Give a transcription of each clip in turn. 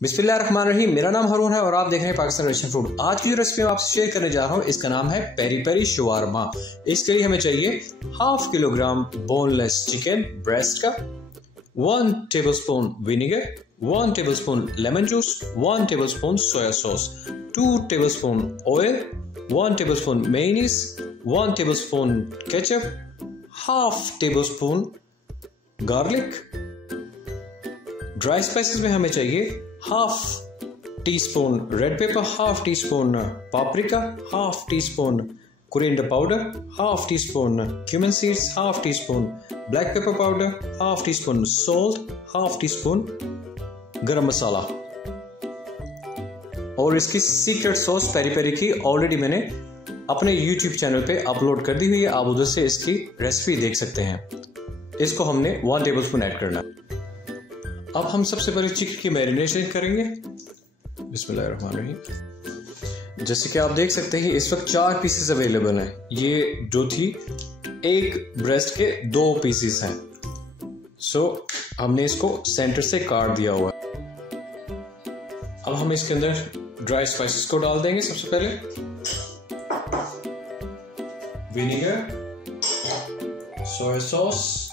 बिस्मिल्लाहिर्रहमानिर्रहीम। मेरा नाम हारून है और आप देख रहे हैं पाकिस्तान रेस्टोरेंट फूड। आज की जो रेसिपी मैं आपसे शेयर करने जा रहा हूँ इसका नाम है पेरी पेरी शवारमा। इसके लिए हमें चाहिए 1/2 किलोग्राम बोनलेस चिकन ब्रेस्ट का, 1 tablespoon vinegar, 1 tablespoon lemon juice, 1 tablespoon soya sauce, 2 tablespoon oil, 1 tablespoon mayonnaise, 1 tablespoon ketchup, 1/2 tablespoon garlic. Dry spices में हमें चाहिए 1/2 teaspoon red pepper, 1/2 teaspoon paprika, 1/2 teaspoon coriander powder, 1/2 teaspoon cumin seeds, 1/2 teaspoon black pepper powder, 1/2 teaspoon salt, 1/2 teaspoon garam masala. और इसकी secret sauce peri peri की already मैंने अपने YouTube channel पे upload कर दी हुई है, आप उधर से इसकी रेसिपी देख सकते हैं। इसको हमने 1 टेबलस्पून ऐड करना है। अब हम सबसे पहले चिकन की मैरिनेशन करेंगे। बिस्मिल्लाहिर्रहमानिर्रहीम। जैसे कि आप देख सकते हैं इस वक्त 4 पीसेस अवेलेबल हैं। ये जो थी एक ब्रेस्ट के 2 पीसेस हैं। सो हमने इसको सेंटर से काट दिया हुआ है। अब हम इसके अंदर ड्राई स्पाइसेस को डाल देंगे। सबसे पहले vinegar, soya sauce,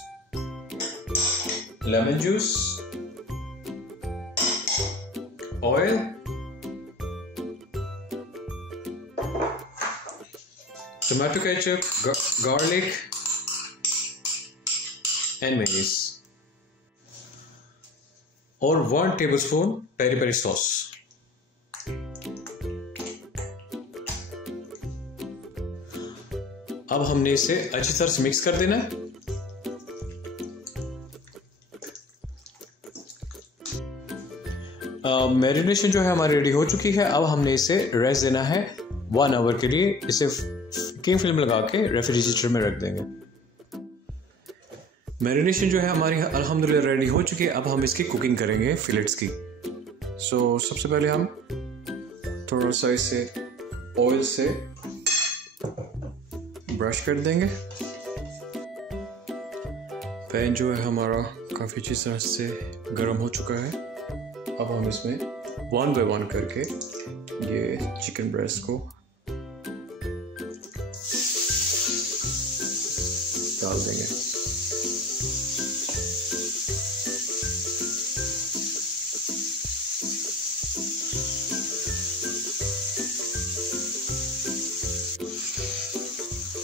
lemon juice, oil, tomato ketchup, garlic and mayonnaise और 1 टेबलस्पून पेरी पेरी सॉस। अब हमने इसे अच्छी तरह से मिक्स कर देना है। मैरिनेशन जो है हमारी रेडी हो चुकी है। अब हमने इसे रेस्ट देना है 1 आवर के लिए। इसे किंग फिल्म लगा के रेफ्रिजरेटर में रख देंगे। मैरिनेशन जो है हमारी अल्हम्दुलिल्लाह रेडी हो चुकी है। अब हम इसकी कुकिंग करेंगे फिलेट्स की। सबसे पहले हम थोड़ा सा इसे ऑयल से ब्रश कर देंगे। पैन जो है हमारा काफ़ी अच्छी तरह से गर्म हो चुका है। अब हम इसमें 1 बाय 1 करके ये चिकन ब्रेस्ट को डाल देंगे।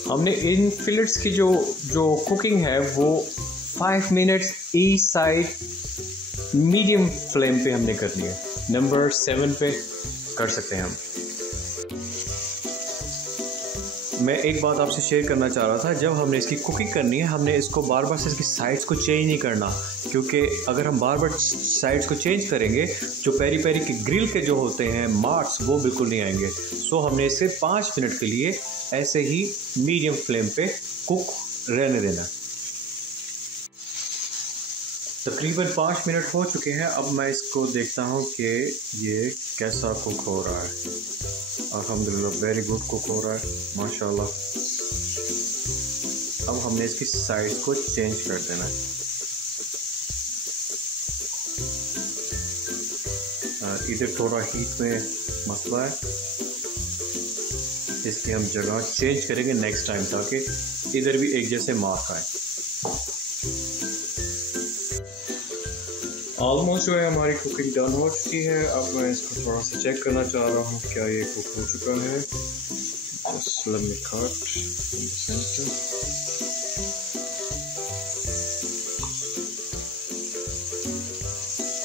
हमने इन फिलेट्स की जो कुकिंग है वो 5 minutes each side medium flame पे हमने करनी है। नंबर 7 पे कर सकते हैं हम। मैं एक बात आपसे शेयर करना चाह रहा था, जब हमने इसकी कुकिंग करनी है हमने इसको बार बार से इसकी साइड्स को चेंज नहीं करना, क्योंकि अगर हम बार बार साइड्स को चेंज करेंगे जो पेरी पेरी के ग्रिल के जो होते हैं मार्क्स वो बिल्कुल नहीं आएंगे। हमने इसे 5 मिनट के लिए ऐसे ही मीडियम फ्लेम पे कुक रहने देना। तकरीबन 5 मिनट हो चुके हैं। अब मैं इसको देखता हूँ कि ये कैसा कुक हो रहा है। अल्हम्दुलिल्लाह वेरी गुड कुक हो रहा है माशाल्लाह। अब हमने इसकी साइड को चेंज कर देना है। इधर थोड़ा हीट में मसला है, इसकी हम जगह चेंज करेंगे नेक्स्ट टाइम ताकि इधर भी एक जैसे मार्क आए। ऑलमोस्ट जो है हमारी कुकिंग डन हो चुकी है। अब मैं इसको थोड़ा सा चेक करना चाह रहा हूँ क्या ये कुक हो चुका है। Just let me cut in the center.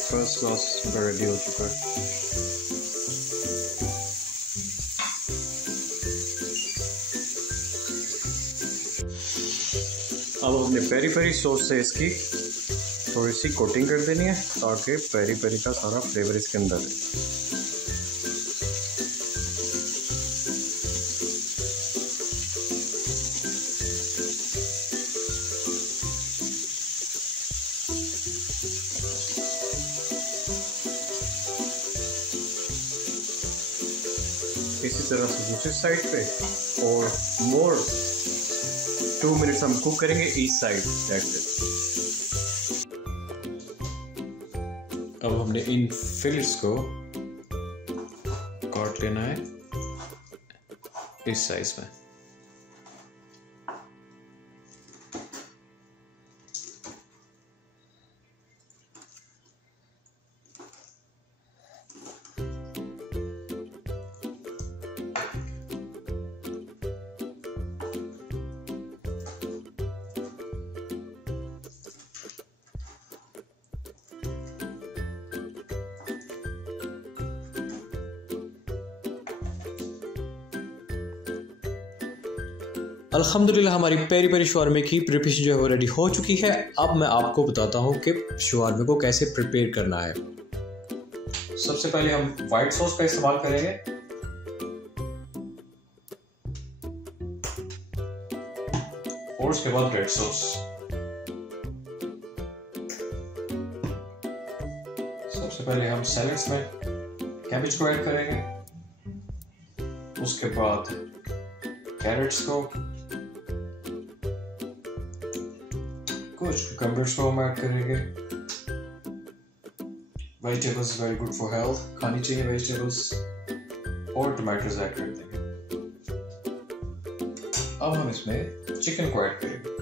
First class ready हो चुका है। अब हमने पेरी पेरी सॉस से इसकी थोड़ी सी कोटिंग कर देनी है ताकि पेरी पेरी का सारा फ्लेवर इसके अंदर है। इसी तरह से दूसरी साइड पे और मोर 2 मिनट्स हम कुक करेंगे ईच साइड। That's it. अब हमने इन फिलेट्स को काट लेना है इस साइज में। अल्हम्दुलिल्लाह हमारी पेरी पेरी शवारमे की प्रिपरेशन जो है वो रेडी हो चुकी है। अब मैं आपको बताता हूँ कि शवारमे को कैसे प्रिपेयर करना है। सबसे पहले हम व्हाइट सॉस का इस्तेमाल करेंगे। और उसके बाद रेड सॉस। सबसे पहले हम सैलेड्स में कैबेज को ऐड करेंगे, उसके बाद कैरेट्स को, कुछ cucumbers को हम ऐड करेंगे। Vegetables very good for health, खानी चाहिए वेजिटेबल्स। और टमाटोज ऐड कर देंगे। अब हम इसमें चिकन को ऐड करेंगे।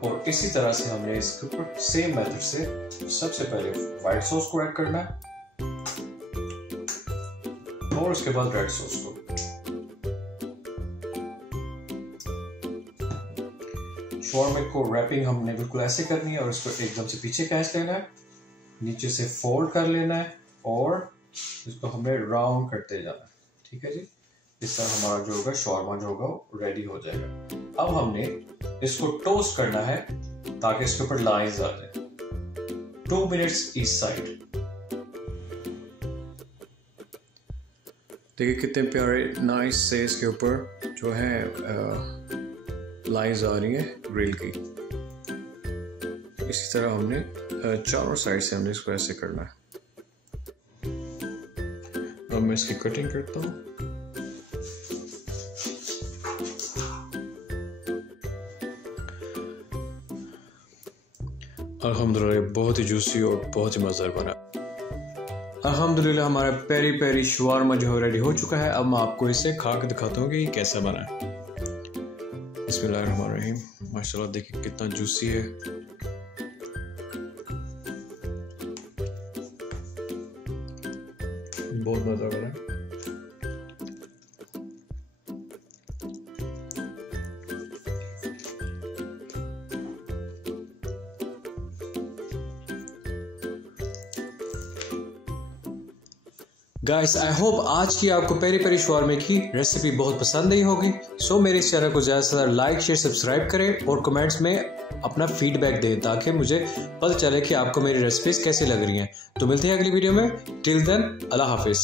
और इसी तरह से हमने इसके ऊपर सेम मेथड से सबसे पहले व्हाइट सॉस को ऐड करना है और उसके बाद रेड सॉस को। शवारमे को रैपिंग हमने बिल्कुल ऐसे करनी है और इसको एकदम से पीछे खींच लेना है, नीचे से फोल्ड कर लेना है और इसको हमें राउंड करते जाना है। ठीक है जी, इस तरह हमारा जो होगा शवारमा जो होगा वो रेडी हो जाएगा। अब हमने इसको टोस्ट करना है ताकि इसके ऊपर लाइंस आ जाए। 2 मिनट्स ईच साइड। देखिए कितने प्यारे नाइस से इसके ऊपर जो है लाइंस आ रही है ग्रिल की। इसी तरह हमने चारों साइड से हमने इसको ऐसे करना है। अब मैं इसकी कटिंग करता हूँ। अल्हम्दुलिल्लाह बहुत ही जूसी और बहुत ही मज़ेदार बना। अल्हम्दुलिल्लाह हमारा पेरी पेरी शवारमा जो है रेडी हो चुका है। अब मैं आपको इसे खा के दिखाता हूँ कि ये कैसा बना है। बिस्मिल्लाहिर्रहमानिर्रहीम। माशाल्लाह देखिए कितना जूसी है। बहुत मज़ा आ रहा है। गाइस आई होप आज की आपको पेरी पेरी शवारमे की रेसिपी बहुत पसंद आई होगी। सो मेरे इस चैनल को ज़्यादा से ज़्यादा लाइक शेयर सब्सक्राइब करें और कमेंट्स में अपना फीडबैक दें ताकि मुझे पता चले कि आपको मेरी रेसिपीज कैसी लग रही हैं। तो मिलते हैं अगली वीडियो में। टिल देन अल्लाह हाफिज़।